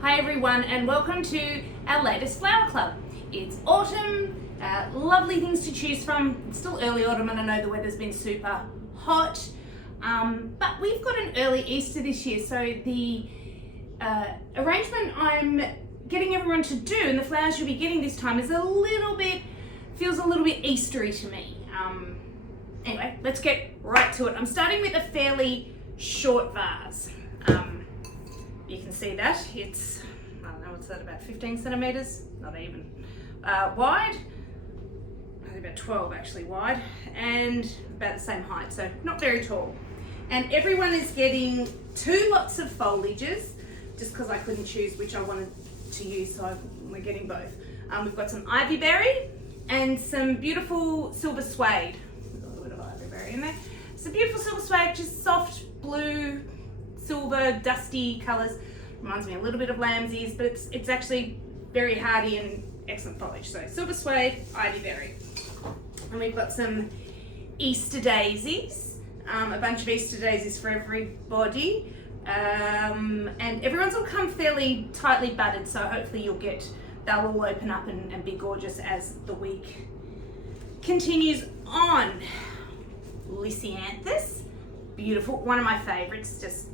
Hi everyone, and welcome to our latest flower club. It's autumn, lovely things to choose from. It's still early autumn and I know the weather's been super hot, but we've got an early Easter this year, so the arrangement I'm getting everyone to do and the flowers you'll be getting this time feels a little bit Eastery to me. Anyway, let's get right to it. I'm starting with a fairly short vase. You can see that it's, I don't know, what's that, about 15 centimeters, not even, wide, about 12 actually wide, and about the same height, so not very tall. And everyone is getting 2 lots of foliages, just because I couldn't choose which I wanted to use, so we're getting both. We've got some ivy berry and some beautiful silver suede. There's a little bit of ivy berry in there. Some beautiful silver suede, just soft blue, silver, dusty colours. Reminds me a little bit of lamb's ears, but it's actually very hardy and excellent foliage. So silver suede, ivy berry. And we've got some Easter daisies, a bunch of Easter daisies for everybody. And everyone's will come fairly tightly budded, so hopefully they'll all open up and be gorgeous as the week continues on. Lisianthus, beautiful, one of my favorites, just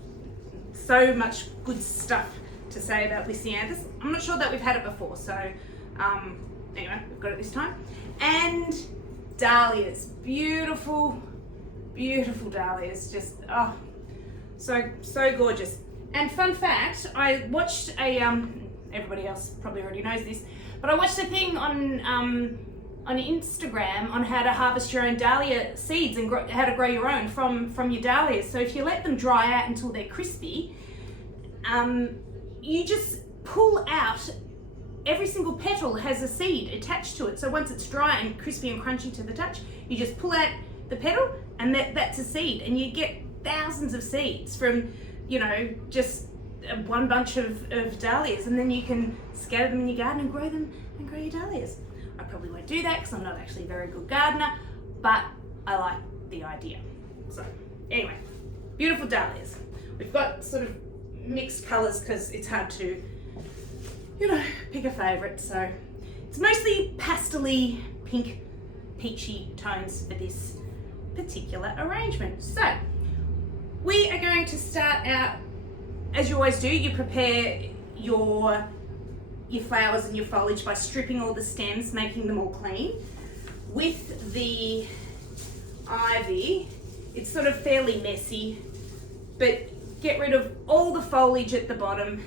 so much good stuff to say about Lisianthus. I'm not sure that we've had it before, so anyway, we've got it this time. And dahlias, beautiful, beautiful dahlias, just so gorgeous. And fun fact, I watched everybody else probably already knows this, but I watched a thing on Instagram on how to harvest your own dahlia seeds and how to grow your own from your dahlias. So if you let them dry out until they're crispy, you just pull out, every single petal has a seed attached to it. So once it's dry and crispy and crunchy to the touch, you just pull out the petal and that's a seed, and you get thousands of seeds from, just one bunch of dahlias, and then you can scatter them in your garden and grow your dahlias. I probably won't do that because I'm not actually a very good gardener, but I like the idea. So anyway, beautiful dahlias. We've got sort of mixed colours because it's hard to, pick a favourite. So it's mostly pastel-y, pink, peachy tones for this particular arrangement. So we are going to start out, as you always do, you prepare your flowers and your foliage by stripping all the stems, making them all clean. With the ivy, it's sort of fairly messy, but get rid of all the foliage at the bottom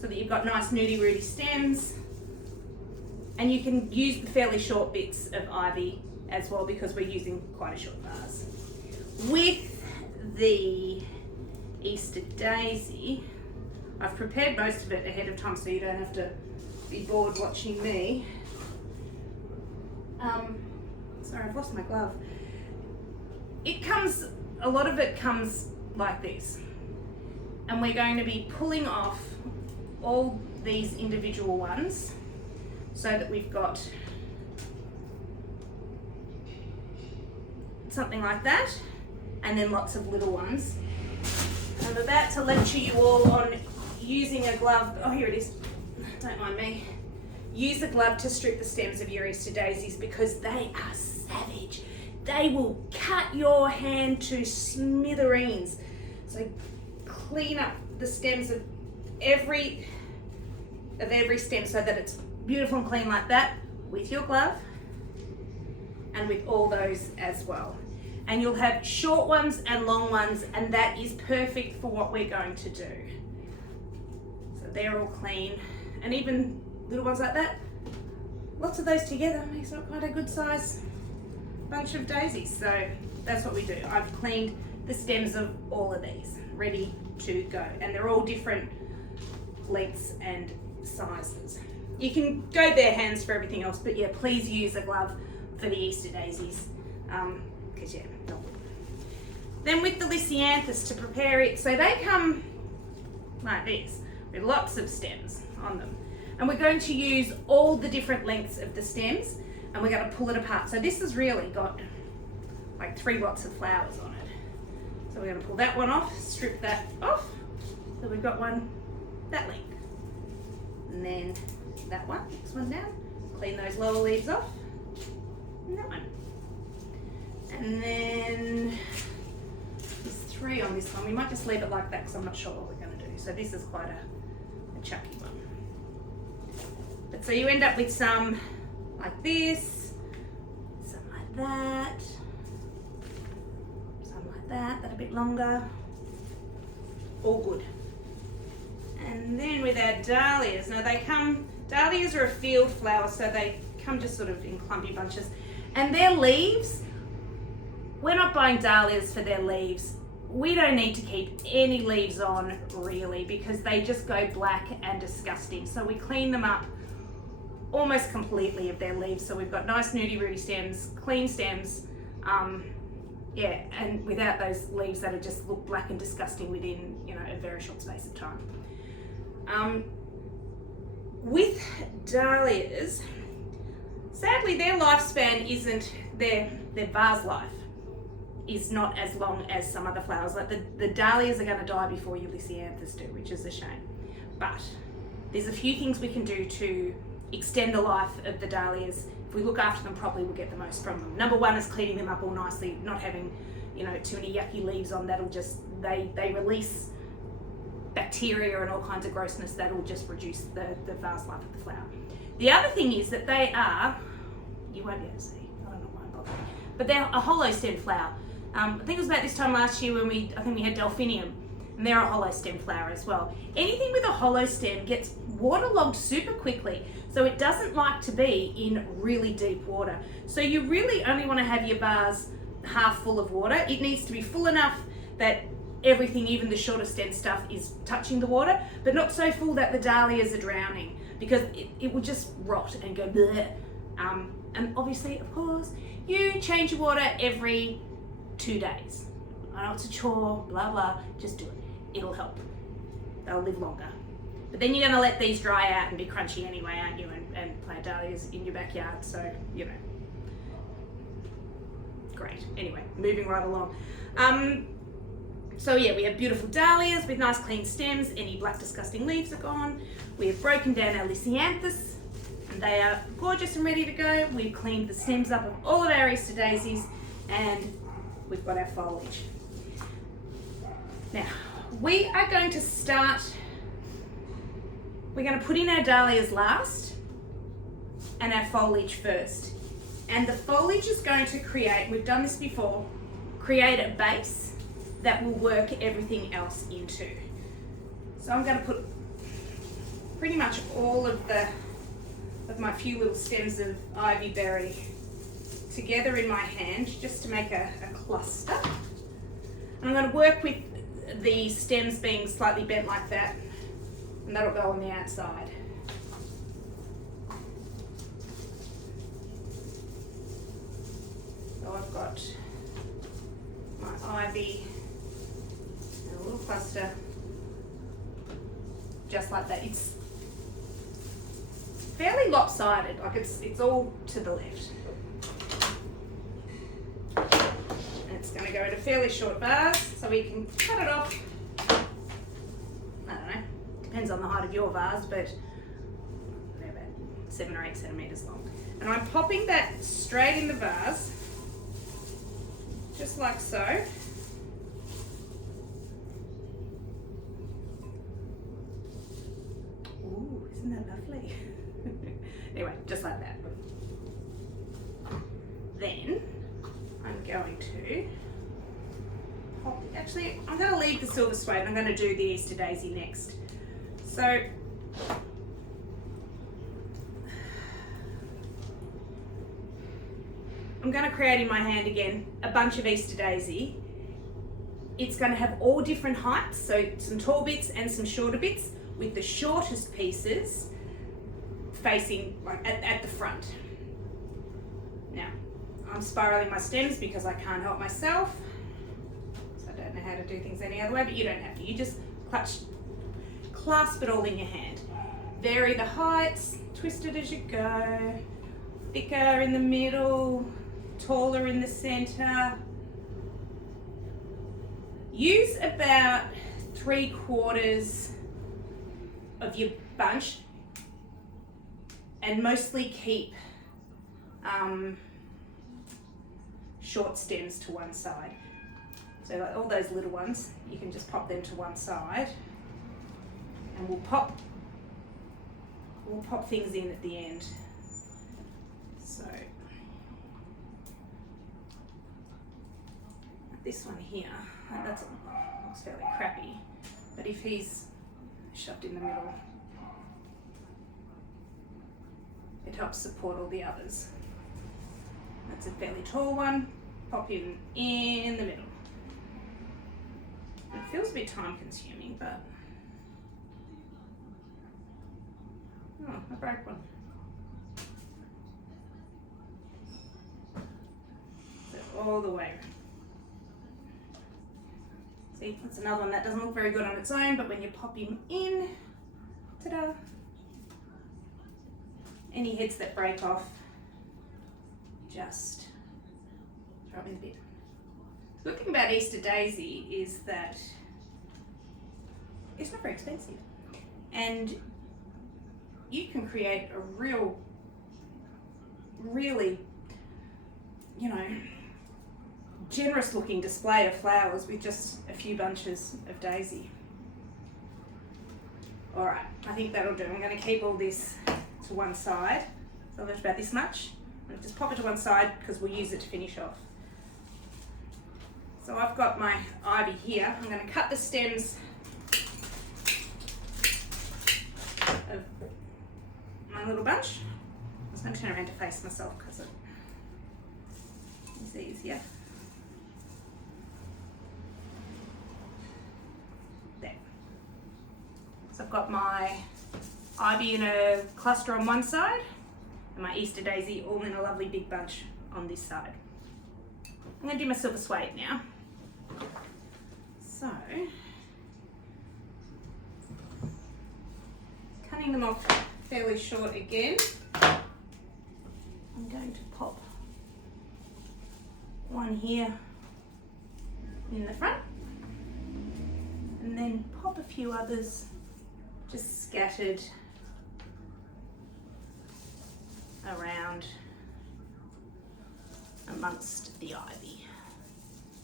so that you've got nice nudie rooty stems. And you can use the fairly short bits of ivy as well because we're using quite a short vase. With the Easter daisy, I've prepared most of it ahead of time so you don't have to be bored watching me. Sorry, I've lost my glove. A lot of it comes like this. And we're going to be pulling off all these individual ones so that we've got something like that, and then lots of little ones. I'm about to lecture you all on using a glove. Oh, here it is. Don't mind me. Use a glove to strip the stems of your Easter daisies because they are savage. They will cut your hand to smithereens. So clean up the stems of every stem so that it's beautiful and clean like that with your glove, and with all those as well. And you'll have short ones and long ones, and that is perfect for what we're going to do. So they're all clean, and even little ones like that, lots of those together makes it quite a good size bunch of daisies. So that's what we do. I've cleaned the stems of all of these, ready to go, and they're all different lengths and sizes. You can go bare hands for everything else, but yeah, please use a glove for the Easter daisies. Because not good. Then with the Lisianthus, to prepare it, so they come like this with lots of stems on them, and we're going to use all the different lengths of the stems, and we're going to pull it apart. So this has really got like 3 lots of flowers on it. So we're going to pull that one off, strip that off, so we've got one that length. and then that one, next one down. Clean those lower leaves off, and that one. And then there's 3 on this one. We might just leave it like that because I'm not sure what we're going to do. So this is quite a chunky one. But so you end up with some like this, some like that, some like that a bit longer. All good. And then with our dahlias, now dahlias are a field flower, so they come just sort of in clumpy bunches. And their leaves, we're not buying dahlias for their leaves. We don't need to keep any leaves on really because they just go black and disgusting. So we clean them up almost completely of their leaves. So we've got nice nudie rooty stems, clean stems, yeah, and without those leaves that just look black and disgusting within, you know, a very short space of time. With dahlias, sadly their lifespan isn't, their vase life is not as long as some other flowers. Like the dahlias are going to die before your lisianthus do, which is a shame. But there's a few things we can do to extend the life of the dahlias. If we look after them properly, we'll get the most from them. Number one is cleaning them up all nicely, not having, you know, too many yucky leaves on. That'll just, they release bacteria and all kinds of grossness that'll just reduce the vase life of the flower. The other thing is that they are, you won't be able to see, I don't know why I'm bothering, but they're a hollow stem flower. I think it was about this time last year when I think we had delphinium, and they're a hollow stem flower as well. Anything with a hollow stem gets waterlogged super quickly, so it doesn't like to be in really deep water. So you really only want to have your vase half full of water. It needs to be full enough that everything, even the shorter stem stuff, is touching the water, but not so full that the dahlias are drowning, because it would just rot and go bleh. And obviously, of course, you change your water every 2 days. I know it's a chore, blah, blah, just do it. It'll help. They'll live longer. But then you're gonna let these dry out and be crunchy anyway, aren't you? And plant dahlias in your backyard, so, you know. Great. Anyway, moving right along. So yeah, we have beautiful dahlias with nice clean stems. Any black disgusting leaves are gone. We have broken down our lisianthus, and they are gorgeous and ready to go. We've cleaned the stems up of all of our Easter daisies, and we've got our foliage. Now, we are going to start, we're going to put in our dahlias last and our foliage first. And the foliage is going to create, we've done this before, create a base that will work everything else into. So I'm going to put pretty much all of my few little stems of ivy berry together in my hand just to make a cluster. And I'm going to work with the stems being slightly bent like that, and that'll go on the outside. So I've got my ivy and a little cluster just like that. It's fairly lopsided, like it's all to the left. And it's going to go into fairly short bars, so we can cut it off. I don't know, depends on the height of your vase, but they're about 7 or 8 centimetres long. And I'm popping that straight in the vase, just like so. Ooh, isn't that lovely? Anyway, just like that. Then I'm going to pop, actually I'm going to leave the silver suede and I'm going to do the Easter daisy next. So I'm going to create in my hand again a bunch of Easter daisy. It's going to have all different heights, so some tall bits and some shorter bits, with the shortest pieces facing like at the front. Now, I'm spiraling my stems because I can't help myself. So I don't know how to do things any other way, but you don't have to. You just clasp it all in your hand. Vary the heights, twist it as you go. Thicker in the middle, taller in the center. Use about 3/4 of your bunch and mostly keep short stems to one side. So like all those little ones, you can just pop them to one side, and we'll pop things in at the end. So this one here, that looks fairly crappy, but if he's shoved in the middle, it helps support all the others. That's a fairly tall one, pop him in the middle. It feels a bit time consuming, but oh, I broke one. So all the way around. See, that's another one that doesn't look very good on its own, but when you pop him in, ta-da! Any heads that break off, just throw them in the bin. The good thing about Easter Daisy is that it's not very expensive, and you can create a really, you know, generous looking display of flowers with just a few bunches of daisy. All right, I think that'll do. I'm going to keep all this to one side. So there's about this much. I'm going to just pop it to one side because we'll use it to finish off. So I've got my ivy here. I'm going to cut the stems of my little bunch. I'm just going to turn around to face myself because it's easier. There. So I've got my ivy in a cluster on one side and my Easter daisy all in a lovely big bunch on this side. I'm going to do my silver suede now. So, cutting them off fairly short again, I'm going to pop one here in the front and then pop a few others just scattered around amongst the ivy.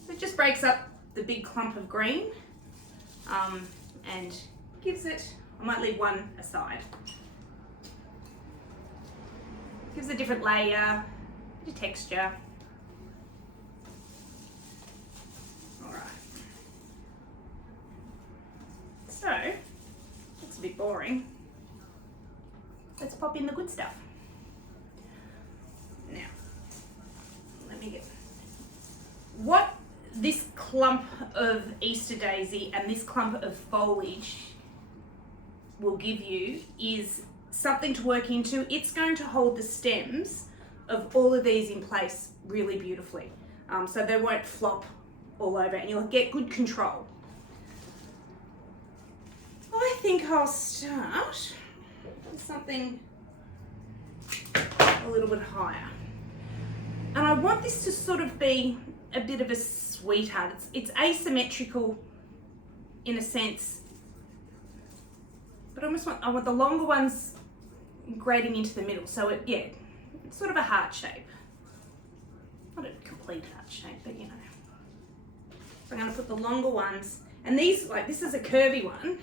So it just breaks up the big clump of green and gives it, I might leave one aside, gives a different layer, bit of texture. Alright, so looks a bit boring. Let's pop in the good stuff. Now, let me get what this clump of Easter daisy and this clump of foliage will give you is something to work into. It's going to hold the stems of all of these in place really beautifully, so they won't flop all over and you'll get good control. I think I'll start with something a little bit higher. And I want this to sort of be a bit of a sweetheart. It's asymmetrical in a sense, but I want the longer ones grading into the middle. So it's sort of a heart shape. Not a complete heart shape, but you know. So I'm going to put the longer ones, and these, like this is a curvy one.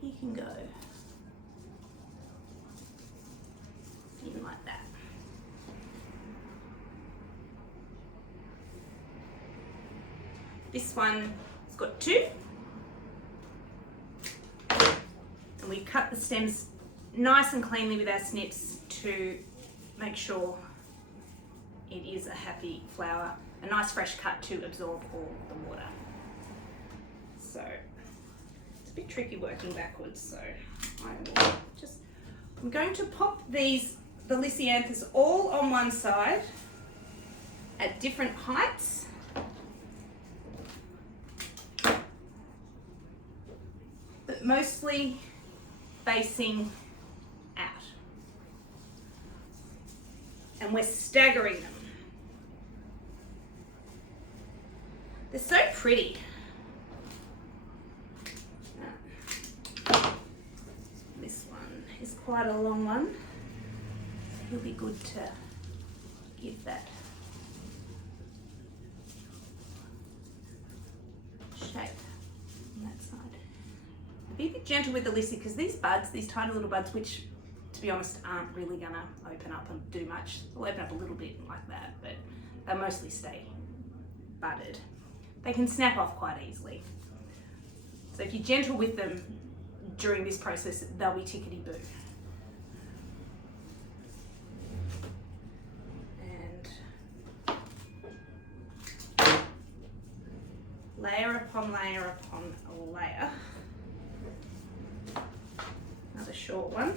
You can go in like that. This one has got two, and we cut the stems nice and cleanly with our snips to make sure it is a happy flower, a nice fresh cut to absorb all the water. So it's a bit tricky working backwards, so I'm going to pop the Lisianthus all on one side at different heights. But mostly facing out. And we're staggering them. They're so pretty. This one. quite a long one. So he'll be good to give that shape on that side. Be a bit gentle with the lissy because these buds, these tiny little buds, which to be honest aren't really gonna open up and do much. They'll open up a little bit like that, but they'll mostly stay budded. They can snap off quite easily. So if you're gentle with them during this process, they'll be tickety-boo. And layer upon layer upon a layer. Another short one.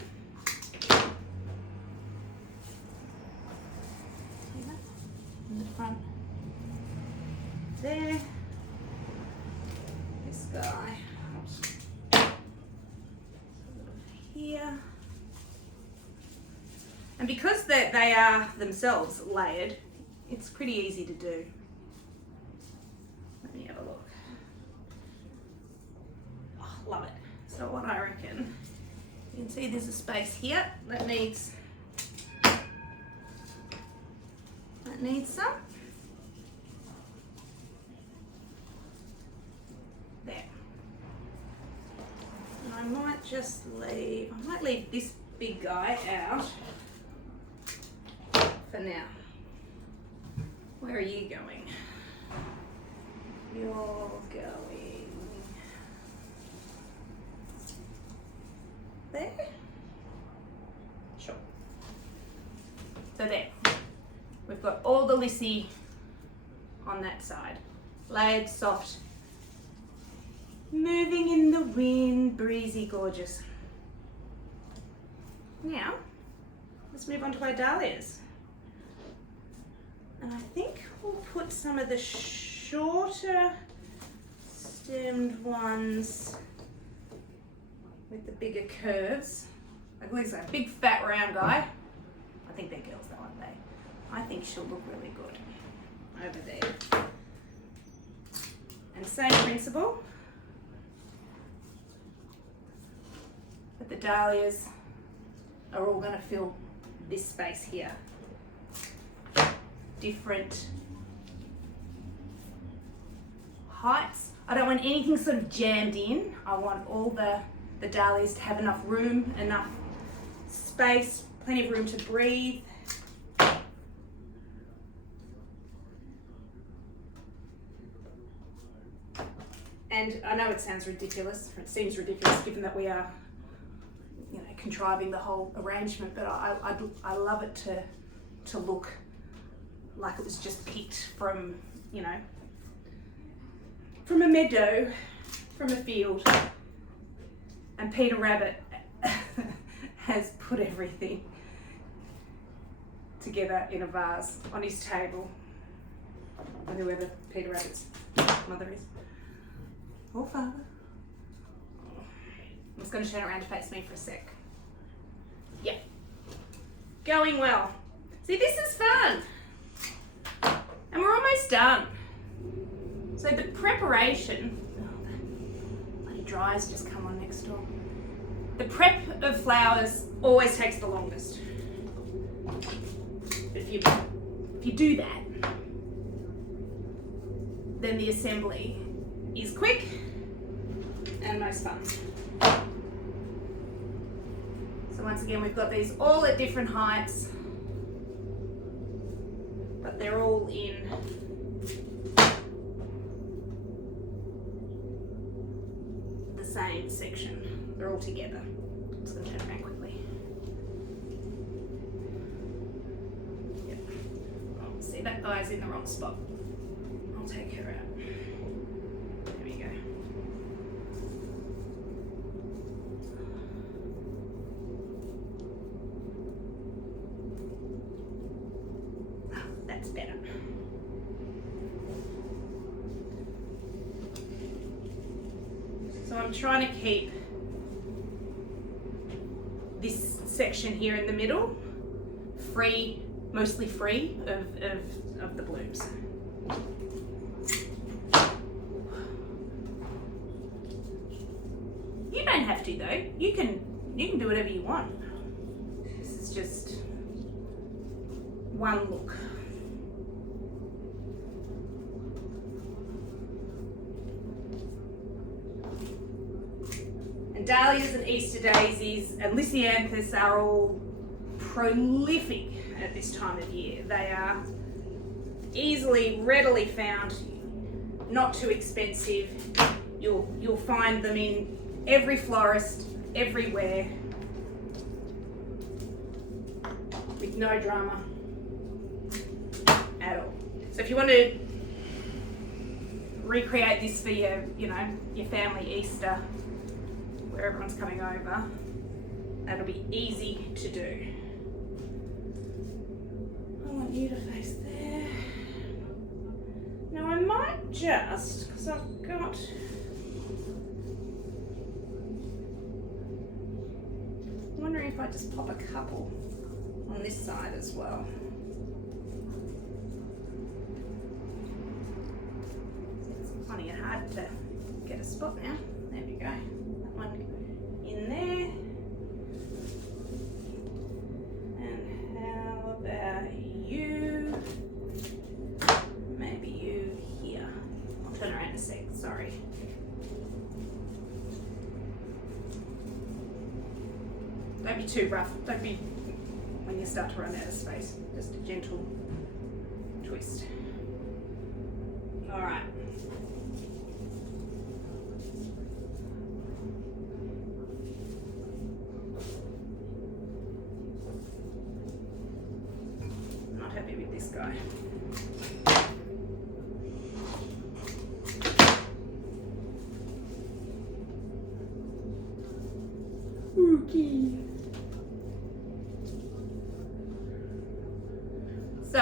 In the front there. This guy here. And because they are themselves layered, it's pretty easy to do. Let me have a look. Oh, love it. So what I reckon, you can see there's a space here that needs some. There. And I might just leave, I might leave this big guy out for now. Where are you going? You're going there? Sure. So there. We've got all the lissy on that side. Layered, soft, moving in the wind, breezy, gorgeous. Now, let's move on to our dahlias. And I think we'll put some of the shorter stemmed ones with the bigger curves. Like Lisa, a big fat round guy. I think they're girls though, aren't they? I think she'll look really good over there. And same principle, but the dahlias are all going to fill this space here. Different heights. I don't want anything sort of jammed in. I want all the dahlias to have enough room, enough space, plenty of room to breathe. And I know it sounds ridiculous, it seems ridiculous given that we are, you know, contriving the whole arrangement, but I love it to look like it was just picked from, you know, from a meadow, from a field. And Peter Rabbit has put everything together in a vase on his table, or whoever Peter Rabbit's mother is. Or father. I'm just going to turn around to face me for a sec. Yeah. Going well. See, this is fun. And we're almost done. So the preparation, oh, bloody dryer's just come on next door. The prep of flowers always takes the longest. But if you do that, then the assembly is quick and most fun. So once again, we've got these all at different heights, but they're all in the same section. They're all together. I'm just going to turn around quickly. Yep. Oh, see, that guy's in the wrong spot. I'll take her out. There we go. Oh, that's better. So I'm trying to keep this section here in the middle free, mostly free of the blooms. You don't have to though. You can do whatever you want. It's just one look. And dahlias and Easter daisies and lisianthus are all prolific at this time of year. They are easily, readily found, not too expensive. You'll find them in every florist, everywhere, with no drama at all. So if you want to recreate this for your family Easter, where everyone's coming over, that'll be easy to do. I want you to face there. Now I might just, because I've got, I'm wondering if I just pop a couple on this side as well. It's finding it hard to get a spot now. There we go. That one in there. And how about you? Maybe you here. I'll turn around in a sec, sorry. Don't be too rough. Don't be when you start to run out of space. Just a gentle twist. All right. Not happy with this guy. Okay. So,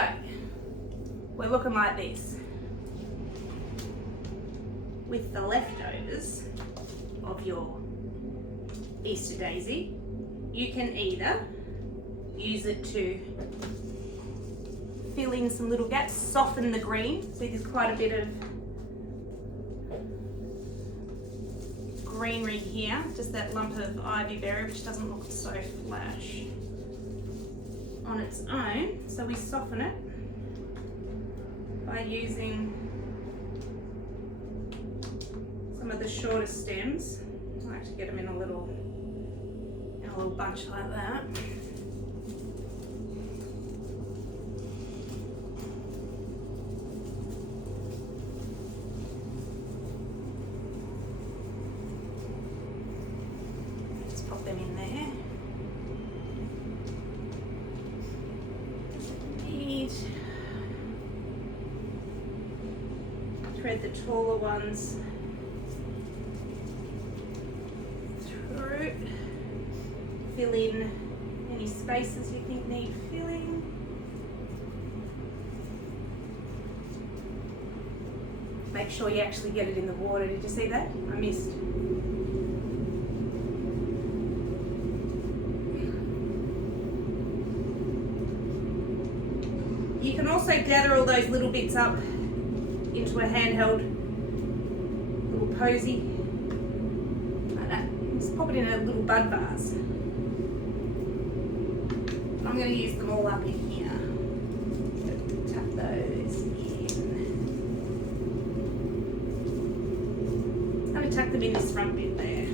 we're looking like this. With the leftovers of your Easter daisy, you can either use it to fill in some little gaps, soften the green. See, there's quite a bit of greenery here, just that lump of ivy berry, which doesn't look so flash on its own. So we soften it by using some of the shorter stems. I like to get them in a little bunch like that. Just pop them in there. Thread the taller ones through. Fill in any spaces you think need filling. Make sure you actually get it in the water. Did you see that? I missed. You can also gather all those little bits up into a handheld little posy like that. Just pop it in a little bud vase. I'm going to use them all up in here. So tuck those in. I'm going to tuck them in this front bit there.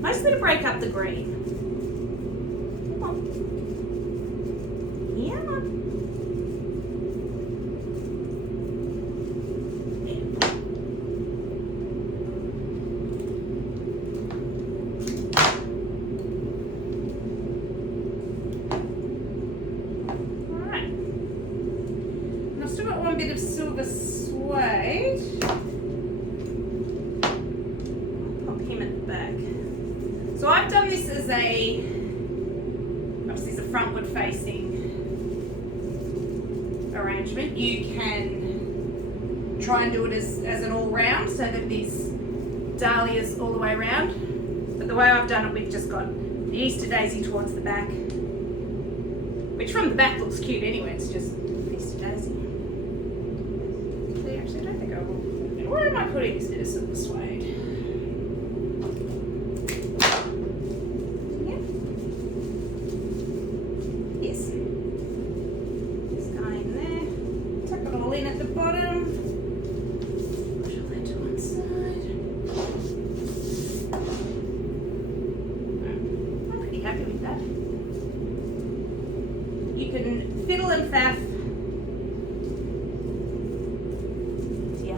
Mostly to break up the green. Bit of silver suede. I'll pop him at the back. So I've done this as obviously it's a frontward facing arrangement. You can try and do it as an all round so that there's dahlias all the way around. But the way I've done it, we've just got the Easter daisy towards the back, which from the back looks cute anyway. It's just Easter daisy. Where am I putting this bit of silver suede?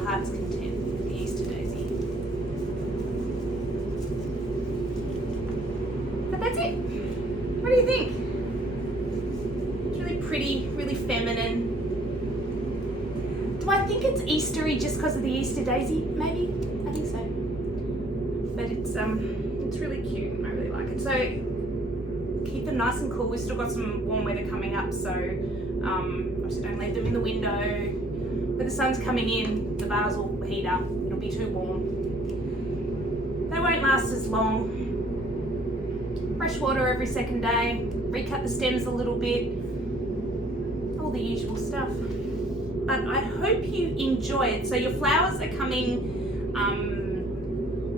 heart's content, the Easter daisy. But that's it. What do you think? It's really pretty, really feminine. Do I think it's Eastery just because of the Easter daisy? Maybe. I think so. But it's really cute. I really like it. So keep them nice and cool. We've still got some warm weather coming up, so obviously don't leave them in the window. When the sun's coming in, the vase will heat up. It'll be too warm. They won't last as long. Fresh water every second day. Recut the stems a little bit. All the usual stuff. But I hope you enjoy it. So your flowers are coming,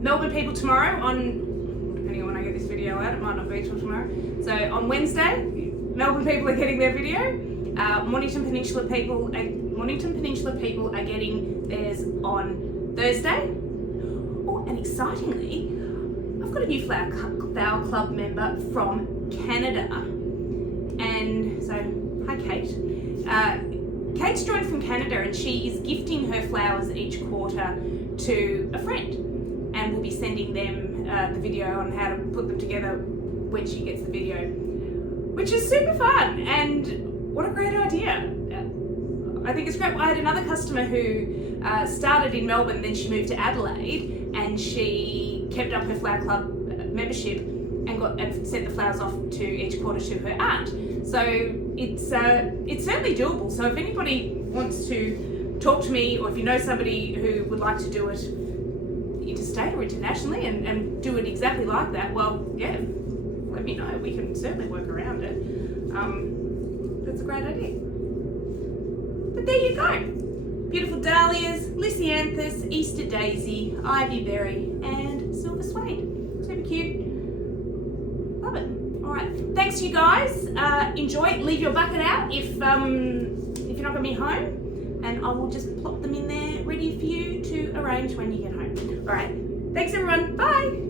Melbourne people tomorrow on, depending on when I get this video out, it might not be till tomorrow. So on Wednesday, Melbourne people are getting their video. Mornington Peninsula people are getting theirs on Thursday. Oh, and excitingly, I've got a new flower club member from Canada. And so, hi Kate. Kate's joined from Canada and she is gifting her flowers each quarter to a friend, and we'll be sending them the video on how to put them together when she gets the video, which is super fun. And what a great idea. I think it's great. I had another customer who started in Melbourne, then she moved to Adelaide, and she kept up her flower club membership and sent the flowers off to each quarter to her aunt. So it's certainly doable. So if anybody wants to talk to me, or if you know somebody who would like to do it interstate or internationally and do it exactly like that, well, yeah, let me know. We can certainly work around it. That's a great idea. But there you go. Beautiful dahlias, lisianthus, Easter daisy, ivy berry, and silver suede. Super cute. Love it. All right. Thanks, you guys. Enjoy. Leave your bucket out if you're not going to be home, and I will just plop them in there ready for you to arrange when you get home. All right. Thanks, everyone. Bye.